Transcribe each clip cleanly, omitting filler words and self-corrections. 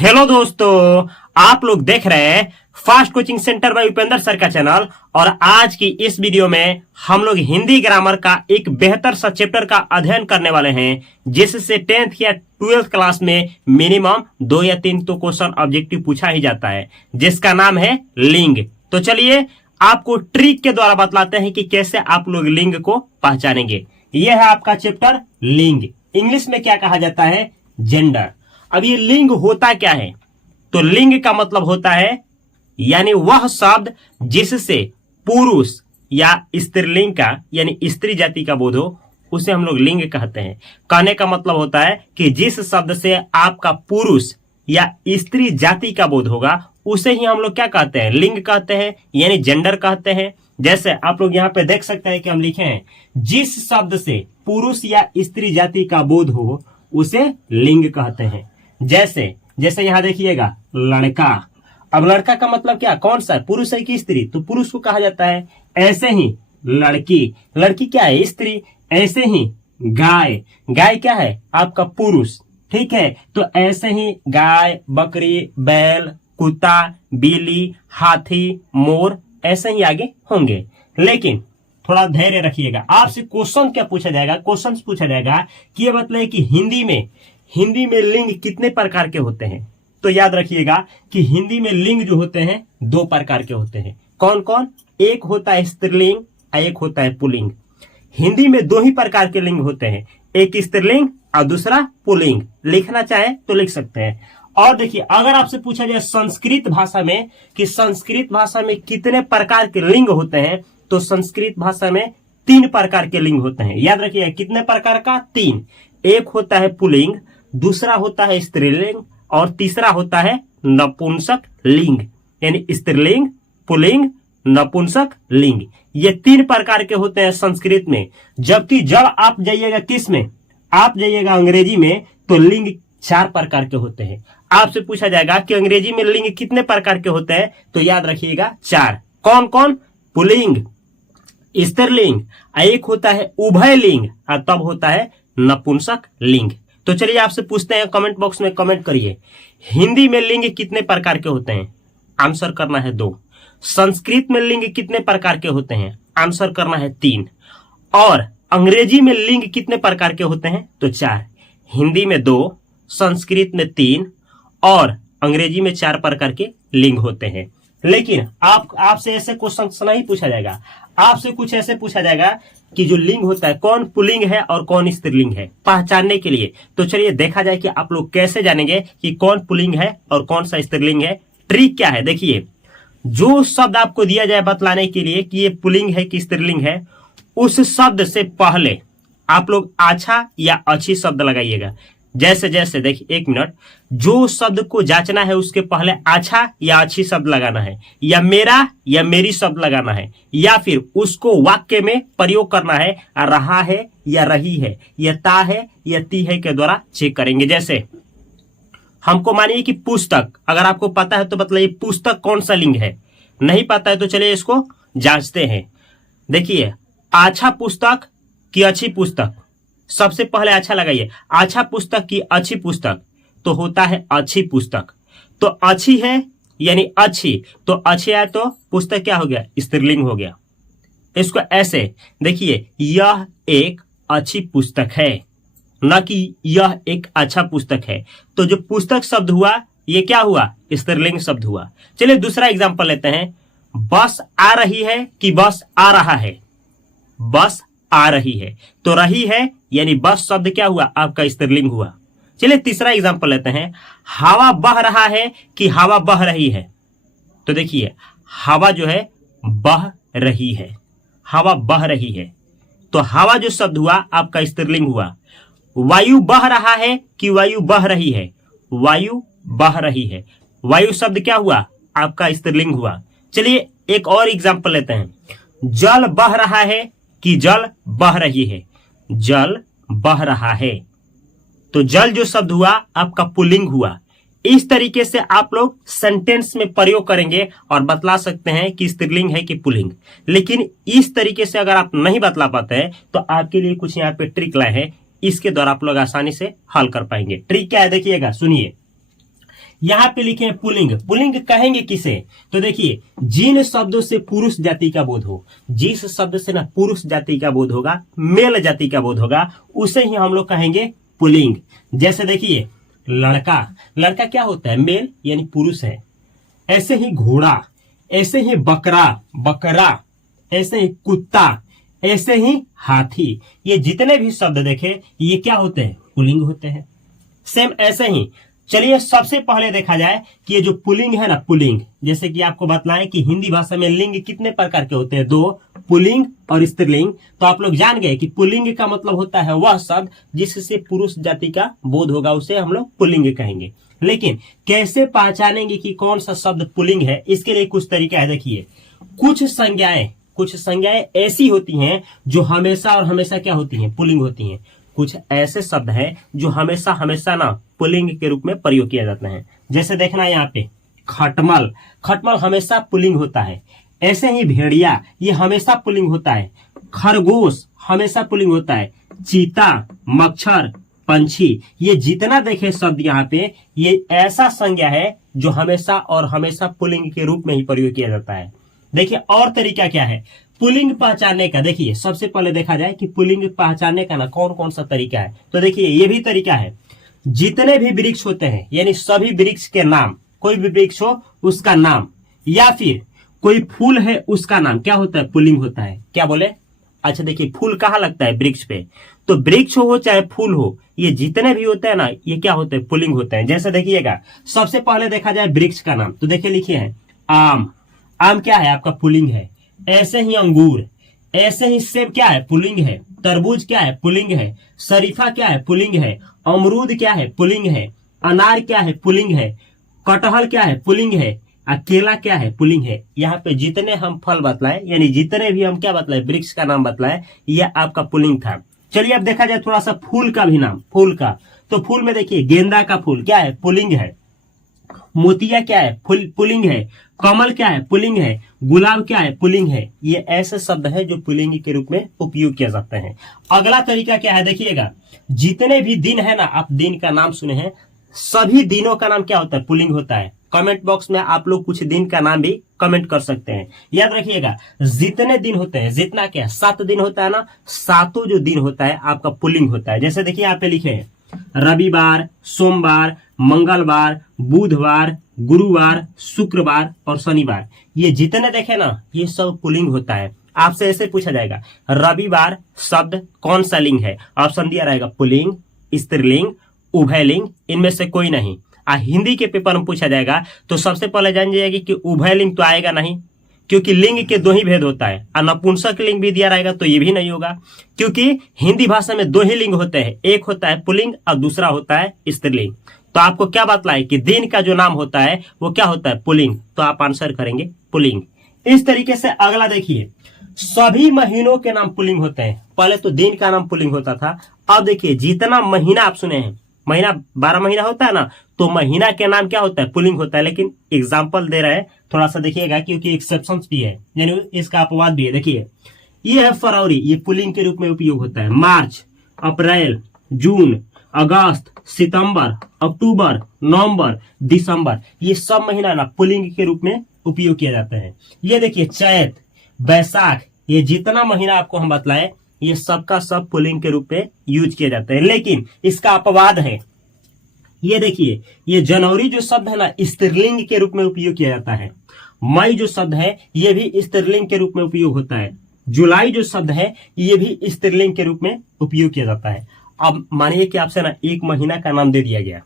Hello दोस्तों, आप लोग देख रहे हैं fast coaching centre by Upendra sir का चैनल। और आज की इस वीडियो में हम लोग हिंदी ग्रामर का एक बेहतर सा चैप्टर का अध्ययन करने वाले हैं, जिससे 10th या 12th क्लास में मिनिमम 2 या 3 तो क्वेश्चन ऑब्जेक्टिव पूछा ही जाता है, जिसका नाम है लिंग। तो चलिए आपको ट्रिक के द्वारा बतलाते हैं कि कैसे आप लोग लिंग को पहचानेंगे। यह है आपका चैप्टर लिंग। इंग्लिश में क्या कहा जाता है? जेंडर। अब ये लिंग होता क्या है? तो लिंग का मतलब होता है यानी वह शब्द जिससे पुरुष या स्त्रीलिंग का यानी स्त्री जाति का बोध हो, उसे हम लोग लिंग कहते हैं। कहने का मतलब होता है कि जिस शब्द से आपका पुरुष या स्त्री जाति का बोध होगा, उसे ही हम लोग क्या कहते हैं? लिंग कहते हैं, यानी जेंडर कहते हैं। जैसे आप लोग यहाँ पे देख सकते हैं कि हम लिखे हैं, जिस शब्द से पुरुष या स्त्री जाति का बोध हो उसे लिंग कहते हैं। जैसे यहाँ देखिएगा, लड़का। अब लड़का का मतलब क्या, कौन सा, पुरुष है कि स्त्री? तो पुरुष को कहा जाता है। ऐसे ही लड़की, लड़की क्या है? स्त्री। ऐसे ही गाय, गाय क्या है? आपका पुरुष। ठीक है, तो ऐसे ही गाय, बकरी, बैल, कुत्ता, बिल्ली, हाथी, मोर, ऐसे ही आगे होंगे। लेकिन थोड़ा धैर्य रखिएगा, आपसे क्वेश्चन क्या पूछा जाएगा? क्वेश्चन पूछा जाएगा कि ये मतलब कि हिंदी में लिंग कितने प्रकार के होते हैं। तो याद रखिएगा कि हिंदी में लिंग जो होते हैं 2 प्रकार के होते हैं। कौन कौन? एक होता है स्त्रीलिंग और एक होता है पुल्लिंग। हिंदी में 2 ही प्रकार के लिंग होते हैं, एक स्त्रीलिंग और दूसरा पुल्लिंग। लिखना चाहे तो लिख सकते हैं। और देखिए, अगर आपसे पूछा जाए संस्कृत भाषा में कि संस्कृत भाषा में कितने प्रकार के लिंग होते हैं, तो संस्कृत भाषा में 3 प्रकार के लिंग होते हैं। याद रखिए, कितने प्रकार का? 3। एक होता है पुल्लिंग, दूसरा होता है स्त्रीलिंग और तीसरा होता है नपुंसक लिंग। यानी स्त्रीलिंग, पुल्लिंग, नपुंसक लिंग, ये 3 प्रकार के होते हैं संस्कृत में। जबकि जब आप जाइएगा किस में? आप जाइएगा अंग्रेजी में, तो लिंग 4 प्रकार के होते हैं। आपसे पूछा जाएगा कि अंग्रेजी में लिंग कितने प्रकार के होते हैं, तो याद रखिएगा 4। कौन कौन? पुल्लिंग, स्त्रीलिंग, एक होता है उभय लिंग और तब होता है नपुंसक लिंग। तो चलिए आपसे पूछते हैं, कमेंट बॉक्स में कमेंट करिए, हिंदी में लिंग कितने प्रकार के होते हैं? आंसर करना है 2। संस्कृत में लिंग कितने प्रकार के होते हैं? आंसर करना है 3। और अंग्रेजी में लिंग कितने प्रकार के होते हैं? तो 4। हिंदी में 2, संस्कृत में 3 और अंग्रेजी में 4 प्रकार के लिंग होते हैं। लेकिन आपसे ऐसे क्वेश्चन नहीं पूछा जाएगा। आपसे कुछ ऐसे पूछा जाएगा कि जो लिंग होता है, कौन पुल्लिंग है और कौन स्त्रीलिंग है, पहचानने के लिए। तो चलिए देखा जाए कि आप लोग कैसे जानेंगे कि कौन पुल्लिंग है और कौन सा स्त्रीलिंग है। ट्रिक क्या है? देखिए, जो शब्द आपको दिया जाए बतलाने के लिए कि ये पुल्लिंग है कि स्त्रीलिंग है, उस शब्द से पहले आप लोग अच्छा या अच्छी शब्द लगाइएगा। जैसे देखिए, 1 मिनट, जो शब्द को जांचना है उसके पहले अच्छा या अच्छी शब्द लगाना है, या मेरा या मेरी शब्द लगाना है, या फिर उसको वाक्य में प्रयोग करना है, रहा है या रही है, या ता है या ती है के द्वारा चेक करेंगे। जैसे हमको मानिए कि पुस्तक, अगर आपको पता है तो बताइए पुस्तक कौन सा लिंग है। नहीं पता है तो चलिए इसको जांचते हैं। देखिए, अच्छा पुस्तक की अच्छी पुस्तक, सबसे पहले अच्छा लगाइए। अच्छा पुस्तक की अच्छी पुस्तक, तो होता है अच्छी पुस्तक। तो अच्छी है यानी अच्छी, तो अच्छी है तो पुस्तक क्या हो गया? स्त्रीलिंग हो गया। इसको ऐसे देखिए, यह एक अच्छी पुस्तक है, न कि यह एक अच्छा पुस्तक है। तो जो पुस्तक शब्द हुआ, ये क्या हुआ? स्त्रीलिंग शब्द हुआ। चलिए दूसरा एग्जांपल लेते हैं। बस आ रही है कि बस आ रहा है? बस आ रही है, तो रही है यानी बस शब्द क्या हुआ? आपका स्त्रीलिंग हुआ। चलिए तीसरा एग्जांपल लेते हैं। हवा बह रहा है कि हवा बह रही है? तो देखिए, हवा जो है बह रही है, हवा बह रही है, तो हवा जो शब्द हुआ आपका स्त्रीलिंग हुआ। वायु बह रहा है कि वायु बह रही है? वायु बह रही है, वायु शब्द क्या हुआ? आपका स्त्रीलिंग हुआ। चलिए एक और एग्जांपल लेते हैं। जल बह रहा है कि जल बह रही है? जल बह रहा है, तो जल जो शब्द हुआ आपका पुल्लिंग हुआ। इस तरीके से आप लोग सेंटेंस में प्रयोग करेंगे और बतला सकते हैं कि स्त्रीलिंग है कि पुल्लिंग। लेकिन इस तरीके से अगर आप नहीं बतला पाते हैं तो आपके लिए कुछ यहाँ पे ट्रिक लाए हैं, इसके द्वारा आप लोग आसानी से हल कर पाएंगे। ट्रिक क्या है देखिएगा, सुनिए। यहाँ पे लिखे हैं पुल्लिंग। पुल्लिंग कहेंगे किसे? तो देखिए, जिन शब्दों से पुरुष जाति का बोध हो, जिस शब्द से ना पुरुष जाति का बोध होगा, मेल जाति का बोध होगा, उसे ही हम लोग कहेंगे पुल्लिंग। जैसे देखिए, लड़का, लड़का क्या होता है? मेल यानी पुरुष है। ऐसे ही घोड़ा, ऐसे ही बकरा, बकरा, ऐसे ही कुत्ता, ऐसे ही हाथी। ये जितने भी शब्द देखे ये क्या होते हैं? पुल्लिंग होते हैं। सेम ऐसे ही चलिए सबसे पहले देखा जाए कि ये जो पुल्लिंग है ना, पुल्लिंग, जैसे कि आपको बतलाएं कि हिंदी भाषा में लिंग कितने प्रकार के होते हैं? 2, पुल्लिंग और स्त्रीलिंग। तो आप लोग जान गए कि पुल्लिंग का मतलब होता है वह शब्द जिससे पुरुष जाति का बोध होगा, उसे हम लोग पुल्लिंग कहेंगे। लेकिन कैसे पहचानेंगे कि कौन सा शब्द पुल्लिंग है? इसके लिए कुछ तरीका है। देखिए, कुछ संज्ञाएं ऐसी होती हैं जो हमेशा और हमेशा क्या होती हैं? पुल्लिंग होती हैं। कुछ ऐसे शब्द हैं जो हमेशा हमेशा ना पुल्लिंग के रूप में प्रयोग किया जाता है। जैसे देखना यहाँ पे, खटमल, खटमल हमेशा पुल्लिंग होता है। ऐसे ही भेड़िया, ये हमेशा पुल्लिंग होता है। खरगोश हमेशा पुल्लिंग होता है। चीता, मच्छर, पंछी, ये जितना देखे शब्द यहाँ पे, ये ऐसा संज्ञा है जो हमेशा और हमेशा पुल्लिंग के रूप में ही प्रयोग किया जाता है। देखिए और तरीका क्या है पुल्लिंग पहचानने का। देखिए सबसे पहले देखा जाए कि पुल्लिंग पहचानने का ना कौन कौन सा तरीका है। तो देखिए ये भी तरीका है, जितने भी वृक्ष होते हैं यानी सभी वृक्ष के नाम, कोई भी वृक्ष हो उसका नाम, या फिर कोई फूल है उसका नाम क्या होता है? पुल्लिंग होता है। क्या बोले? अच्छा देखिए, फूल कहाँ लगता है? वृक्ष पे। तो वृक्ष हो चाहे फूल हो, ये जितने भी होते हैं ना, ये क्या होते हैं? पुल्लिंग होते हैं। जैसे देखिएगा, सबसे पहले देखा जाए वृक्ष का नाम, तो देखिए लिखिए है आम। आम क्या है? आपका पुल्लिंग है। ऐसे ही अंगूर, ऐसे ही सेब क्या है? पुल्लिंग है। तरबूज क्या है? पुल्लिंग है। शरीफा क्या है? पुल्लिंग है। अमरूद क्या है? पुल्लिंग है। अनार क्या है? पुल्लिंग है। कटहल क्या है? पुल्लिंग है। केला क्या है? पुल्लिंग है। यहाँ पे जितने हम फल बतलाए यानी जितने भी हम क्या बतलाए, वृक्ष का नाम बतलाए, यह आपका पुल्लिंग था। चलिए अब देखा जाए थोड़ा सा फूल का भी नाम। फूल का, तो फूल में देखिए, गेंदा का फूल क्या है? पुल्लिंग है। मोतिया क्या है? पुल्लिंग है। कमल क्या है? पुल्लिंग है। गुलाब क्या है? पुल्लिंग है। ये ऐसे शब्द है जो पुल्लिंग के रूप में उपयोग किया जाते हैं। अगला तरीका क्या है? देखिएगा, जितने भी दिन है ना, आप दिन का नाम सुने हैं, सभी दिनों का नाम क्या होता है? पुल्लिंग होता है। कमेंट बॉक्स में आप लोग कुछ दिन का नाम भी कमेंट कर सकते हैं। याद रखिएगा, जितने दिन होते हैं, जितना क्या 7 दिन होता है ना, 7 जो दिन होता है आपका पुल्लिंग होता है। जैसे देखिए यहाँ पे लिखे हैं रविवार, सोमवार, मंगलवार, बुधवार, गुरुवार, शुक्रवार और शनिवार। ये जितने देखे ना, ये सब पुल्लिंग होता है। आपसे ऐसे पूछा जाएगा, रविवार शब्द कौन सा लिंग है? ऑप्शन दिया रहेगा पुल्लिंग, स्त्रीलिंग, उभयलिंग, इनमें से कोई नहीं। हिंदी के पेपर में पूछा जाएगा तो सबसे पहले जान जाएगी कि उभयलिंग तो आएगा नहीं, क्योंकि लिंग के 2 ही भेद होता है। और नपुंसक लिंग भी दिया रहेगा तो ये भी नहीं होगा, क्योंकि हिंदी भाषा में 2 ही लिंग होते हैं, एक होता है पुल्लिंग और दूसरा होता है स्त्रीलिंग। तो आपको क्या बतलाए कि दिन का जो नाम होता है वो क्या होता है? पुल्लिंग। तो आप आंसर करेंगे पुल्लिंग। इस तरीके से अगला देखिए, सभी महीनों के नाम पुल्लिंग होते हैं। पहले तो दिन का नाम पुल्लिंग होता था, अब देखिए जितना महीना आप सुने हैं, महीना 12 महीना होता है ना, तो महीना के नाम क्या होता है? पुल्लिंग होता है। लेकिन एग्जाम्पल दे रहे हैं, थोड़ा सा देखिएगा, क्योंकि एक्सेप्शंस भी है, यानी इसका अपवाद भी है। देखिए ये है फरवरी, ये पुल्लिंग के रूप में उपयोग होता है। मार्च, अप्रैल, जून, अगस्त, सितंबर, अक्टूबर, नवंबर, दिसंबर, ये सब महीना ना पुल्लिंग के रूप में उपयोग किया जाता है। ये देखिए चैत, बैसाख, ये जितना महीना आपको हम बतलाए, ये सबका सब पुल्लिंग के रूप में यूज किए जाते हैं। लेकिन इसका अपवाद है, ये देखिए, ये जनवरी जो शब्द है ना, स्त्रीलिंग के रूप में उपयोग किया जाता है। मई जो शब्द है ये भी स्त्रीलिंग के रूप में उपयोग होता है। जुलाई जो शब्द है ये भी स्त्रीलिंग के रूप में उपयोग किया जाता है। अब मानिए कि आपसे ना एक महीना का नाम दे दिया गया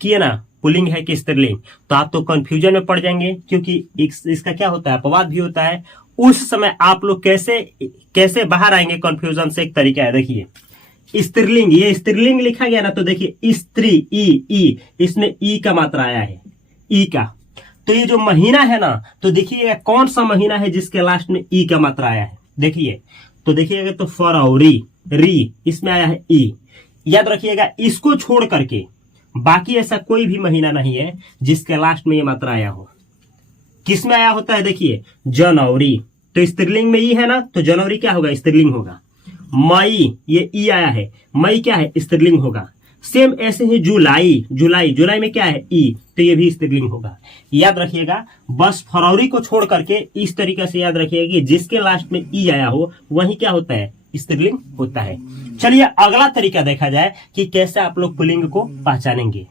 कि है ना पुल्लिंग है कि स्त्रीलिंग, तो आप तो कंफ्यूजन में पड़ जाएंगे, क्योंकि इसका क्या होता है? अपवाद भी होता है। उस समय आप लोग कैसे बाहर आएंगे कंफ्यूजन से? एक तरीका है, देखिए स्त्रीलिंग, ये स्त्रीलिंग लिखा गया ना, तो देखिए स्त्री, ई, इसमें ई का मात्रा आया है, ई का। तो ये जो महीना है ना, तो देखिएगा कौन सा महीना है जिसके लास्ट में ई का मात्रा आया है? देखिए, तो देखिएगा तो फरवरी, री, इसमें आया है ई। याद रखिएगा, इसको छोड़ करके बाकी ऐसा कोई भी महीना नहीं है जिसके लास्ट में ये मात्रा आया हो। किस में आया होता है? देखिए जनवरी, तो स्त्रीलिंग में ई है ना, तो जनवरी क्या होगा? स्त्रीलिंग होगा। मई, ये ई आया है, मई क्या है? स्त्रीलिंग होगा। सेम ऐसे ही जुलाई, जुलाई, जुलाई में क्या है ई, तो ये भी स्त्रीलिंग होगा। याद रखिएगा, बस फरवरी को छोड़ करके इस तरीके से याद रखिएगा कि जिसके लास्ट में ई आया हो वही क्या होता है, स्त्रीलिंग होता है। चलिए अगला तरीका देखा जाए कि कैसे आप लोग पुल्लिंग को पहचानेंगे।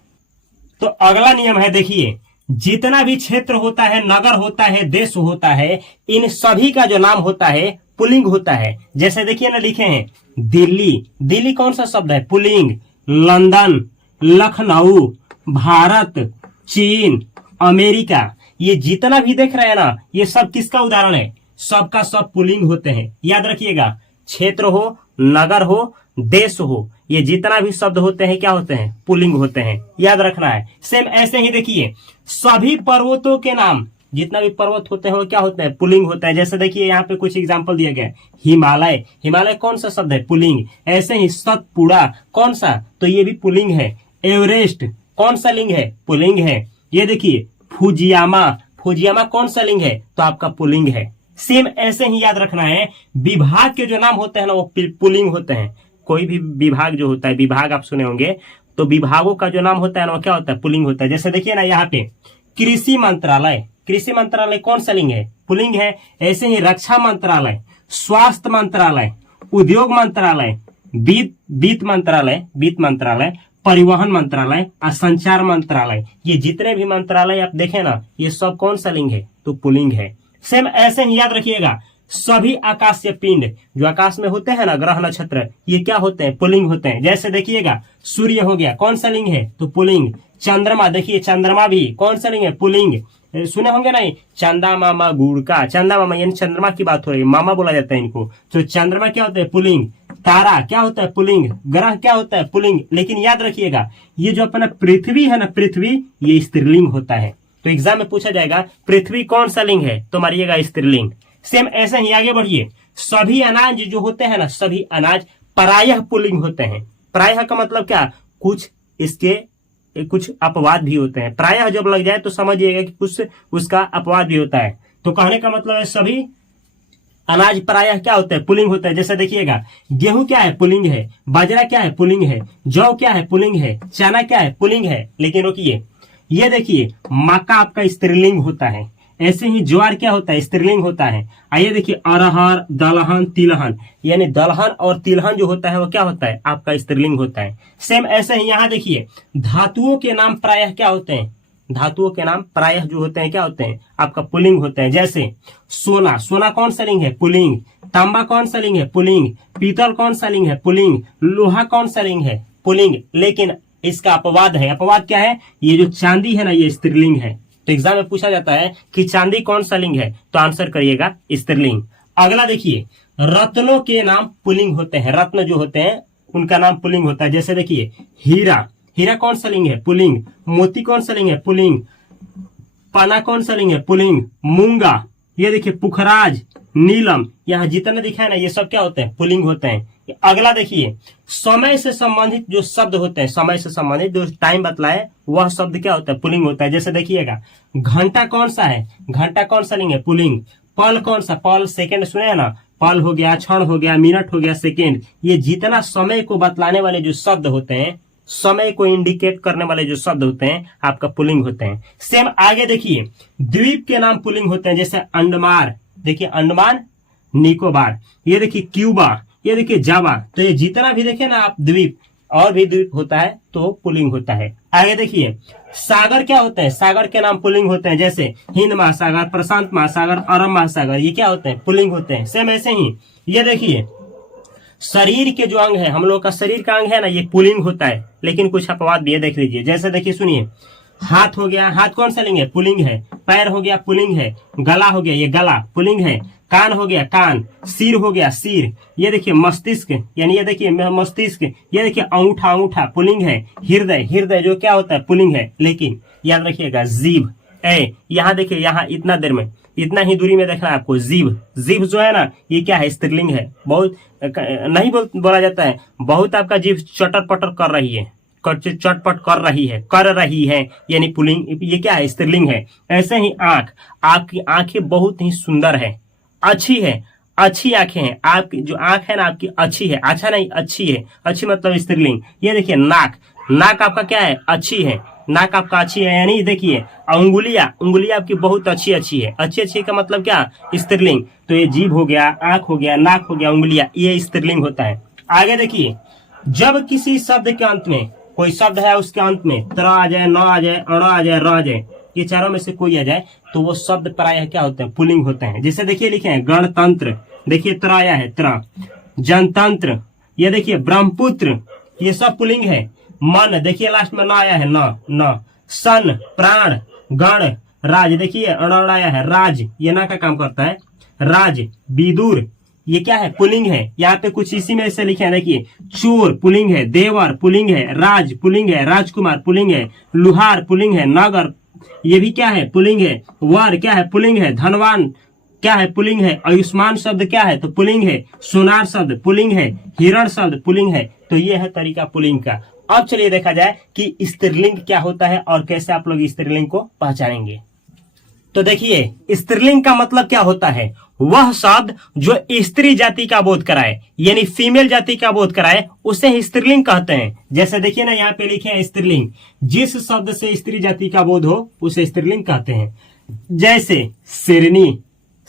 तो अगला नियम है, देखिए जितना भी क्षेत्र होता है, नगर होता है, देश होता है, इन सभी का जो नाम होता है पुल्लिंग होता है। जैसे देखिए ना, लिखे हैं दिल्ली, दिल्ली कौन सा शब्द है, पुल्लिंग। लंदन, लखनऊ, भारत, चीन, अमेरिका, ये जितना भी देख रहे हैं ना, ये सब किसका उदाहरण है, सबका सब पुल्लिंग होते हैं। याद रखिएगा, क्षेत्र हो, नगर हो, देश हो, ये जितना भी शब्द होते हैं क्या होते हैं, पुल्लिंग होते हैं। याद रखना है। सेम ऐसे ही देखिए सभी पर्वतों के नाम, जितना भी पर्वत होते हैं वो क्या होते हैं, पुल्लिंग होते हैं। जैसे देखिए यहाँ पे कुछ एग्जांपल दिया गया है, हिमालय, हिमालय कौन सा शब्द है, पुल्लिंग। ऐसे ही सतपुड़ा कौन सा, तो ये भी पुल्लिंग है। एवरेस्ट कौन सा लिंग है, पुल्लिंग है। ये देखिए फुजियामा, फुजियामा कौन सा लिंग है, तो आपका पुल्लिंग है। सेम ऐसे ही याद रखना है, विभाग के जो नाम होते हैं ना वो पुल्लिंग होते हैं। कोई भी विभाग जो होता है, विभाग आप सुने होंगे, तो विभागों का जो नाम होता है ना वो क्या होता है, पुल्लिंग होता है। जैसे देखिए ना यहाँ पे कृषि मंत्रालय, कृषि मंत्रालय कौन सा लिंग है, पुल्लिंग है। ऐसे ही रक्षा मंत्रालय, स्वास्थ्य मंत्रालय, उद्योग मंत्रालय, वित्त मंत्रालय, वित्त मंत्रालय, परिवहन मंत्रालय और संचार मंत्रालय, ये जितने भी मंत्रालय आप देखें ना, ये सब कौन सा लिंग है, तो पुल्लिंग है। सेम ऐसे ही याद रखिएगा, सभी आकाशीय पिंड जो आकाश में होते हैं ना, ग्रह नक्षत्र, ये क्या होते हैं, पुल्लिंग होते हैं। जैसे देखिएगा सूर्य हो गया, कौन सा लिंग है, तो पुल्लिंग। चंद्रमा, देखिए चंद्रमा भी कौन सा लिंग है, पुल्लिंग। सुने होंगे नहीं, चंदा मामा गुड़का, चंदा मामा यानी चंद्रमा की बात हो रही है, मामा बोला जाता है इनको। तो चंद्रमा क्या होता है, पुल्लिंग। तारा क्या होता है, पुल्लिंग। ग्रह क्या होता है, पुल्लिंग। लेकिन याद रखिएगा, ये जो अपना पृथ्वी है ना, पृथ्वी, ये स्त्रीलिंग होता है। तो एग्जाम में पूछा जाएगा पृथ्वी कौन सा लिंग है, तो मारिएगा स्त्रीलिंग। सेम ऐसे ही आगे बढ़िए, सभी अनाज जो होते हैं ना, सभी अनाज प्रायः पुल्लिंग होते हैं। प्रायः का मतलब क्या, कुछ इसके कुछ अपवाद भी होते हैं। प्रायः जब लग जाए तो समझिएगा कि कुछ उसका अपवाद भी होता है। तो कहने का मतलब है सभी अनाज प्रायः क्या होता है, पुल्लिंग होता है। जैसे देखिएगा गेहूं क्या है, पुल्लिंग है। बाजरा क्या है, पुल्लिंग है। जौ क्या है, पुल्लिंग है। चना क्या है, पुल्लिंग है। लेकिन रुकिए, ये देखिए मक्का आपका स्त्रीलिंग होता है। ऐसे ही ज्वार क्या होता है, स्त्रीलिंग होता है। आइए देखिए अरहर, दलहन, तिलहन, यानी दलहन और तिलहन जो होता है वो क्या होता है, आपका स्त्रीलिंग होता है। सेम ऐसे ही यहाँ देखिए धातुओं के नाम प्रायः क्या होते हैं, धातुओं के नाम प्रायः जो होते हैं क्या होते हैं, आपका पुल्लिंग होते हैं। जैसे सोना, सोना कौन सा लिंग है, पुल्लिंग। तांबा कौन सा लिंग है, पुल्लिंग। पीतल कौन सा लिंग है, पुल्लिंग। लोहा कौन सा लिंग है, पुल्लिंग। लेकिन इसका अपवाद है, अपवाद क्या है, ये जो चांदी है ना, ये स्त्रीलिंग है। तो एग्जाम में पूछा जाता है कि चांदी कौन सा लिंग है, तो आंसर करिएगा स्त्रीलिंग। अगला देखिए रत्नों के नाम पुल्लिंग होते हैं। रत्न जो होते हैं उनका नाम पुल्लिंग होता है। जैसे देखिए हीरा, हीरा कौन सा लिंग है, पुल्लिंग। मोती कौन सा लिंग है, पुल्लिंग। पाना कौन सा लिंग है, पुल्लिंग। मूंगा, ये देखिए पुखराज, नीलम, यहाँ जितने दिखा है ना, ये सब क्या होते हैं, पुल्लिंग होते हैं। अगला देखिए समय से संबंधित जो शब्द होते हैं, समय से संबंधित जो टाइम बतलाए वह शब्द क्या होता है, पुल्लिंग होता है। जैसे देखिएगा घंटा कौन सा है, घंटा कौन सा लिंग है, पुल्लिंग। पल कौन सा, पल सेकंड सुने हैं ना, पल हो गया, क्षण हो गया, मिनट हो गया, सेकंड, ये जितना समय को बतलाने वाले जो शब्द होते हैं, समय को इंडिकेट करने वाले जो शब्द होते हैं, आपका पुल्लिंग होते हैं। सेम आगे देखिए द्वीप के नाम पुल्लिंग होते हैं। जैसे अंडमान, देखिए अंडमान निकोबार, ये देखिए क्यूबा, ये देखिए जावा। तो ये जितना भी देखे ना आप द्वीप, और भी द्वीप होता है तो पुल्लिंग होता है। आगे देखिए सागर क्या होते हैं, सागर के नाम पुल्लिंग होते हैं। जैसे हिंद महासागर, प्रशांत महासागर, अरब महासागर, ये क्या होते हैं, पुल्लिंग होते हैं। सेम ऐसे ही ये देखिए शरीर के जो अंग है, हम लोग का शरीर का अंग है ना, ये पुल्लिंग होता है। लेकिन कुछ अपवाद भी है, देख लीजिए। जैसे देखिए सुनिए, हाथ हो गया, हाथ कौन सा लिंग है, पुल्लिंग है। पैर हो गया, पुल्लिंग है। गला हो गया, ये गला पुल्लिंग है। कान हो गया, कान। सिर हो गया, सिर। ये देखिए मस्तिष्क, यानी ये देखिए मस्तिष्क। ये देखिए अंगूठा, अंगूठा पुल्लिंग है। हृदय, हृदय जो क्या होता है, पुल्लिंग है। लेकिन याद रखिएगा जीभ, यहाँ देखिए, यहाँ इतना देर में, इतना ही दूरी में देखना है आपको, जीभ, जीभ जो है ना, ये क्या है, स्त्रीलिंग है। बहुत नहीं बोला जाता है, बहुत आपका जीभ चटर पटर कर रही है, चटपट कर रही है, यानी पुल्लिंग, ये क्या है, स्त्रीलिंग है। ऐसे ही आंख, आपकी आंखें बहुत ही सुंदर है, अच्छी है, अच्छी आंखें हैं। आपकी जो आंख है ना आपकी अच्छी है, अच्छा नहीं अच्छी है, अच्छी मतलब स्त्रीलिंग। ये देखिए नाक, नाक आपका क्या है, अच्छी है, नाक आपका अच्छी है, यानी देखिए उंगलियां आपकी बहुत अच्छी अच्छी है। अच्छी अच्छी का मतलब क्या, स्त्रीलिंग। तो ये जीभ हो गया, आंख हो गया, नाक हो गया, उंगलियां, ये स्त्रीलिंग होता है। आगे देखिए, जब किसी शब्द के अंत में, कोई शब्द है उसके अंत में त्र आ जाए, न आ जाए, अण आ जाए, र आ जाए, ये चारों में से कोई आ जाए तो वो शब्द प्रायः क्या होते हैं, पुल्लिंग होते हैं। जैसे देखिए लिखे हैं गणतंत्र, देखिए त्र आया है, त्र। जनतंत्र, ये देखिए ब्रह्मपुत्र, ये सब पुल्लिंग है। मन, देखिए लास्ट में न आया है, न। सन, प्राण, गण, राज, देखिए अण आया है, राज, ये ना का काम करता है, राज। विदुर, ये क्या है, पुल्लिंग है। यहाँ पे कुछ इसी में ऐसे लिखे हैं, देखिए चोर पुल्लिंग है, देवर पुल्लिंग है, राज पुल्लिंग है, राजकुमार पुल्लिंग है, लुहार पुल्लिंग है, नगर ये भी क्या है, पुल्लिंग है। वर क्या है, पुल्लिंग है। धनवान क्या है, पुल्लिंग है। आयुष्मान शब्द क्या है, तो पुल्लिंग है। सोनार शब्द पुल्लिंग है। हिरण शब्द पुल्लिंग है। तो ये है तरीका पुल्लिंग का। अब चलिए देखा जाए कि स्त्रीलिंग क्या होता है और कैसे आप लोग स्त्रीलिंग को पहचानेंगे। तो देखिए स्त्रीलिंग का मतलब क्या होता है, वह शब्द जो स्त्री जाति का बोध कराए, यानी फीमेल जाति का बोध कराए, उसे ही स्त्रीलिंग कहते हैं। जैसे देखिए ना यहाँ पे लिखे हैं स्त्रीलिंग, जिस शब्द से स्त्री जाति का बोध हो उसे स्त्रीलिंग कहते हैं। जैसे शेरनी,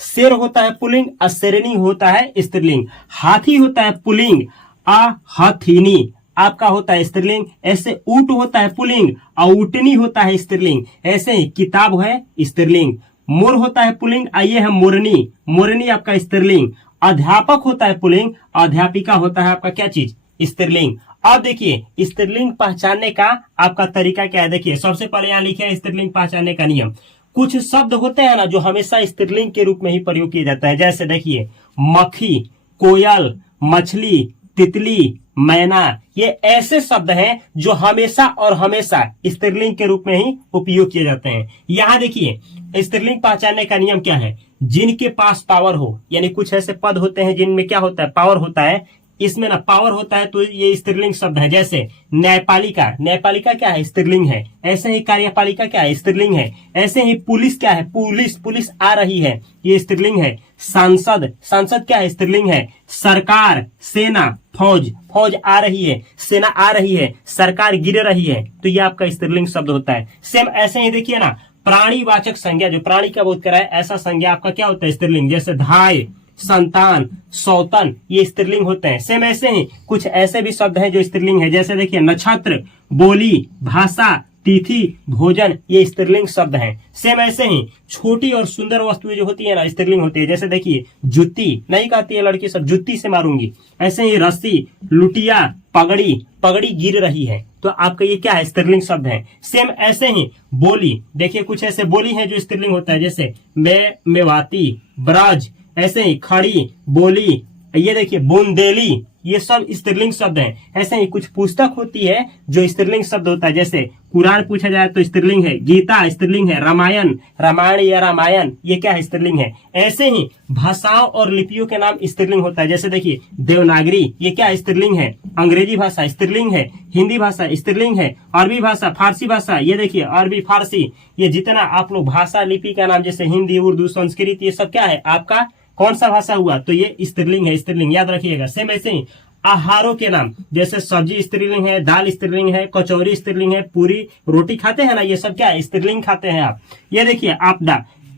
शेर होता है पुल्लिंग, शेरनी होता है स्त्रीलिंग। हाथी होता है पुल्लिंग, हथिनी आपका होता है स्त्रीलिंग। ऐसे ऊंट होता है पुल्लिंग, ऊंटनी होता है स्त्रीलिंग। ऐसे ही किताब है स्त्रीलिंग। मोर होता है पुल्लिंग, ये है मोरनी, मोरनी आपका स्त्रीलिंग। अध्यापक होता है पुल्लिंग, अध्यापिका होता है आपका क्या चीज, स्त्रीलिंग। अब देखिए स्त्रीलिंग पहचानने का आपका तरीका क्या है। देखिए सबसे पहले यहाँ लिखे हैं स्त्रीलिंग पहचानने का नियम। कुछ शब्द होते हैं ना जो हमेशा स्त्रीलिंग के रूप में ही प्रयोग किए जाते हैं। जैसे देखिए मक्खी, कोयल, मछली, तितली, मैना, ये ऐसे शब्द हैं जो हमेशा और हमेशा स्त्रीलिंग के रूप में ही उपयोग किए जाते हैं। यहाँ देखिए स्त्रीलिंग पहचानने का नियम क्या है, जिनके पास पावर हो, यानी कुछ ऐसे पद होते हैं जिनमें क्या होता है, पावर होता है। इसमें ना पावर होता है तो ये स्त्रीलिंग शब्द है। जैसे न्यायपालिका, न्यायपालिका क्या है, स्त्रीलिंग है। ऐसे ही कार्यपालिका क्या है, स्त्रीलिंग है। ऐसे ही पुलिस क्या है, पुलिस, पुलिस आ रही है, ये स्त्रीलिंग है। सांसद, सांसद क्या है, स्त्रीलिंग है। सरकार, सेना, फौज, फौज आ रही है, सेना आ रही है, सरकार गिर रही है, तो ये आपका स्त्रीलिंग शब्द होता है। सेम ऐसे ही देखिए ना प्राणीवाचक संज्ञा, जो प्राणी का बोध कराए ऐसा संज्ञा आपका क्या होता है, स्त्रीलिंग। जैसे धाय, संतान, सौतन, ये स्त्रीलिंग होते हैं। सेम ऐसे ही कुछ ऐसे भी शब्द हैं जो स्त्रीलिंग है। जैसे देखिए नक्षत्र, बोली, भाषा, तिथि, भोजन, ये स्त्रीलिंग शब्द हैं। सेम ऐसे ही छोटी और सुंदर वस्तुएं जो होती है ना, स्त्रीलिंग होती है। जैसे देखिए जुत्ती, नहीं कहती है लड़की सब जुत्ती से मारूंगी। ऐसे ही रस्सी, लुटिया, पगड़ी, पगड़ी गिर रही है, तो आपका ये क्या है, स्त्रीलिंग शब्द है। सेम ऐसे ही बोली, देखिए कुछ ऐसे बोली है जो स्त्रीलिंग होता है। जैसे मेवाती, ब्रज, ऐसे ही खड़ी, बोली, ये देखिए बुंदेली, ये सब स्त्रीलिंग शब्द हैं। ऐसे ही कुछ पुस्तक होती है जो स्त्रीलिंग शब्द होता है। जैसे कुरान पूछा जाए तो स्त्रीलिंग है, गीता स्त्रीलिंग है, रामायण, रामायण या रामायण, ये क्या है, स्त्रीलिंग है। ऐसे ही भाषाओं और लिपियों के नाम स्त्रीलिंग होता है। जैसे देखिए देवनागरी, ये क्या स्त्रीलिंग है। अंग्रेजी भाषा स्त्रीलिंग है, हिंदी भाषा स्त्रीलिंग है, अरबी भाषा, फारसी भाषा, ये देखिए अरबी, फारसी, ये जितना आप लोग भाषा लिपि का नाम जैसे हिंदी, उर्दू, संस्कृत, ये सब क्या है आपका कौन सा भाषा हुआ, तो ये स्त्रीलिंग है, स्त्रीलिंग याद रखिएगा। सेम ऐसे ही आहारों के नाम, जैसे सब्जी स्त्रीलिंग है, दाल स्त्रीलिंग है, कचौरी स्त्रीलिंग है, पूरी रोटी खाते हैं ना, ये सब क्या है, स्त्रीलिंग खाते हैं आप। ये देखिए आपदा,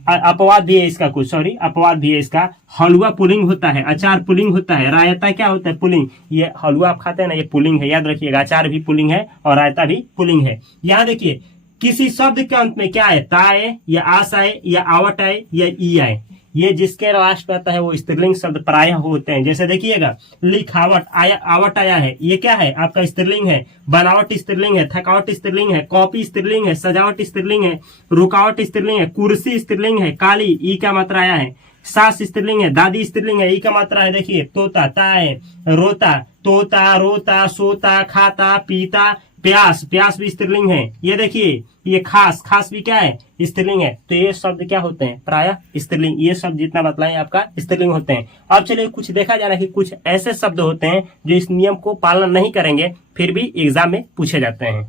अपवाद भी है इसका कुछ, सॉरी अपवाद भी है इसका। हलवा पुल्लिंग होता है, अचार पुल्लिंग होता है, रायता क्या होता है, पुल्लिंग। ये हलवा आप खाते हैं ना, ये पुल्लिंग है, याद रखिएगा। अचार भी पुल्लिंग है और रायता भी पुल्लिंग है। यहाँ देखिए किसी शब्द के अंत में क्या है, ता आए या आस आए या आवट आए या ई आए, ये जिसके लास्ट पे आता है वो स्त्रीलिंग शब्द प्रायः होते हैं। जैसे देखिएगा लिखावट, आया, आवट आया है, ये क्या है आपका स्त्रीलिंग है। बनावट स्त्रीलिंग है, थकावट स्त्रीलिंग है, कॉपी स्त्रीलिंग है, सजावट स्त्रीलिंग है, रुकावट स्त्रीलिंग है, कुर्सी स्त्रीलिंग है, काली, ई का मात्रा आया है। सास स्त्रीलिंग है, दादी स्त्रीलिंग है, ई का मात्रा है। देखिए तोता, ताए, रोता, तोता, रोता, सोता, खाता, पीता, प्यास, प्यास भी स्त्रीलिंग है। ये देखिए ये खास, खास भी क्या है, स्त्रीलिंग है। तो ये शब्द क्या होते हैं, प्रायः स्त्रीलिंग। ये शब्द जितना बतलाएं आपका स्त्रीलिंग होते हैं। अब चलिए कुछ देखा जा रहा है कि कुछ ऐसे शब्द होते हैं जो इस नियम को पालन नहीं करेंगे, फिर भी एग्जाम में पूछे जाते हैं।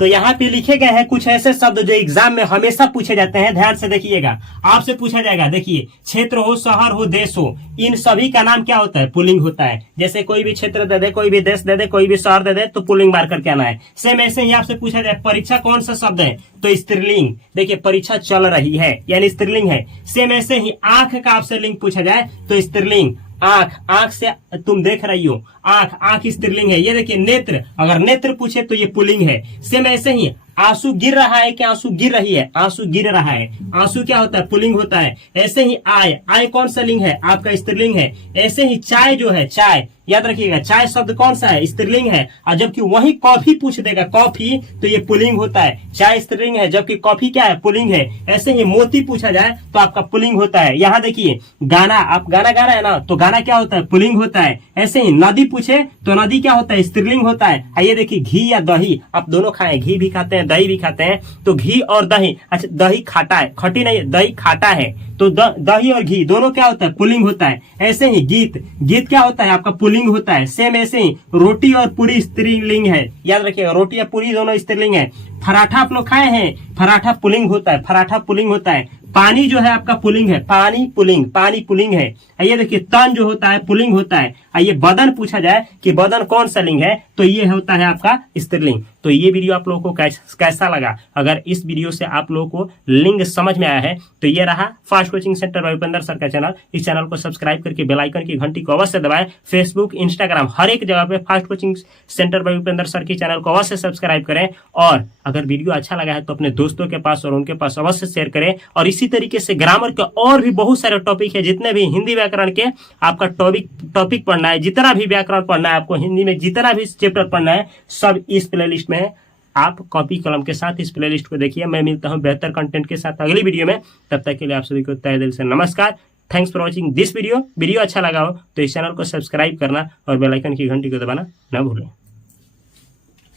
तो यहाँ पे लिखे गए हैं कुछ ऐसे शब्द जो एग्जाम में हमेशा पूछे जाते हैं, ध्यान से देखिएगा। आपसे पूछा जाएगा, देखिए क्षेत्र हो, शहर हो, देश हो, इन सभी का नाम क्या होता है? पुल्लिंग होता है। जैसे कोई भी क्षेत्र दे दे, कोई भी देश दे दे, कोई भी शहर दे दे, तो पुल्लिंग मार करके आना है। सेम ऐसे ही आपसे पूछा जाए परीक्षा कौन सा शब्द है, तो स्त्रीलिंग। देखिए परीक्षा चल रही है यानी स्त्रीलिंग है। सेम ऐसे ही आंख का आपसे लिंग पूछा जाए तो स्त्रीलिंग। आंख, आंख से तुम देख रही हो, आंख, आंख स्त्रीलिंग है। ये देखिए नेत्र, अगर नेत्र पूछे तो ये पुल्लिंग है। सेम ऐसे ही आंसू गिर रहा है कि आंसू गिर रही है? आंसू गिर रहा है, आंसू क्या होता है? पुल्लिंग होता है। ऐसे ही आय, आय कौन सा लिंग है? आपका स्त्रीलिंग है। ऐसे ही चाय जो है, चाय याद रखिएगा, चाय शब्द कौन सा है? स्त्रीलिंग है। और जबकि वही कॉफी पूछ देगा, कॉफी, तो ये पुल्लिंग होता है। चाय स्त्रीलिंग है, जबकि कॉफी क्या है? पुल्लिंग है। ऐसे ही मोती पूछा जाए तो आपका पुल्लिंग होता है। यहाँ देखिए गाना, आप गाना गा रहे हैं ना, तो गाना क्या होता है? पुल्लिंग होता है। ऐसे ही नदी पूछे तो नदी क्या होता है? स्त्रीलिंग होता है। आइए देखिए घी या दही, आप दोनों खाएं, घी भी खाते हैं, दही भी खाते हैं, तो घी और दही, अच्छा दही खाटा है, खटी नहीं, दही खाटा है, तो दही और घी दोनों क्या होता है? पुल्लिंग होता है। ऐसे ही गीत, गीत क्या होता है? आपका पुल्लिंग होता है। सेम ऐसे ही रोटी और पूरी स्त्रीलिंग है, याद रखिएगा, रोटी और पूरी दोनों स्त्रीलिंग है। पराठा आप लोग खाए हैं, पराठा पुल्लिंग होता है, पराठा पुल्लिंग होता है। पानी जो है आपका पुल्लिंग है, पानी पुल्लिंग, पानी पुल्लिंग है। ये देखिए तन जो होता है पुल्लिंग होता है। ये बदन पूछा जाए कि बदन कौन सा लिंग है, तो ये होता है आपका स्त्रीलिंग। तो ये वीडियो आप लोगों को कैसा लगा? अगर इस वीडियो से आप लोगों को लिंग समझ में आया है तो ये रहा fast coaching centre by Upendra sir का चैनल। इस चैनल को सब्सक्राइब करके बेल आइकन की घंटी को अवश्य दबाएं। फेसबुक, इंस्टाग्राम, हर एक जगह पे fast coaching centre by Upendra sir के चैनल को अवश्य सब्सक्राइब करें। और अगर वीडियो अच्छा लगा है तो अपने दोस्तों के पास और उनके पास अवश्य शेयर करें। और इसी तरीके से ग्रामर के और भी बहुत सारे टॉपिक है, जितने भी हिंदी व्याकरण के आपका टॉपिक पढ़ना है, जितना भी व्याकरण पढ़ना है आपको, हिंदी में जितना भी चैप्टर पढ़ना है, सब इस प्लेलिस्ट में है। आप कॉपी कलम के साथ इस प्लेलिस्ट को देखिए। मैं मिलता हूं बेहतर कंटेंट के साथ अगली वीडियो में। तब तक के लिए आप सभी को तहे दिल से नमस्कार। Thanks for watching this video. Video अच्छा लगा हो तो इस चैनल को सब्सक्राइब करना और बेल आइकन की घंटी को दबाना न भूलें।